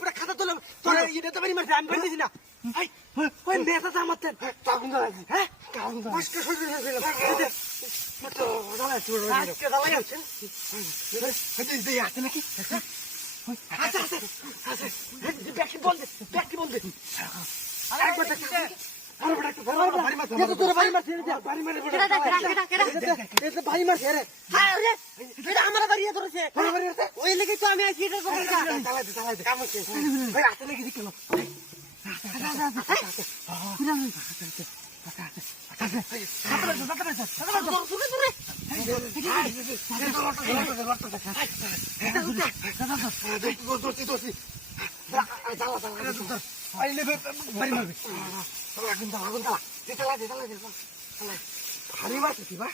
পুরা খাতা তোলাম তোরা এটা তো বাড়ি মারছে আমি পারতেছি না ওই মেয়েটা তো আমার আগুন জ্বালাইছি হ্যাঁ আগুন জ্বালাইছি আছে নাকি আচ্ছা আচ্ছা আচ্ছা ব্যাগটি বল দে ব্যাগটি বল দে ভারী মাছ কি বা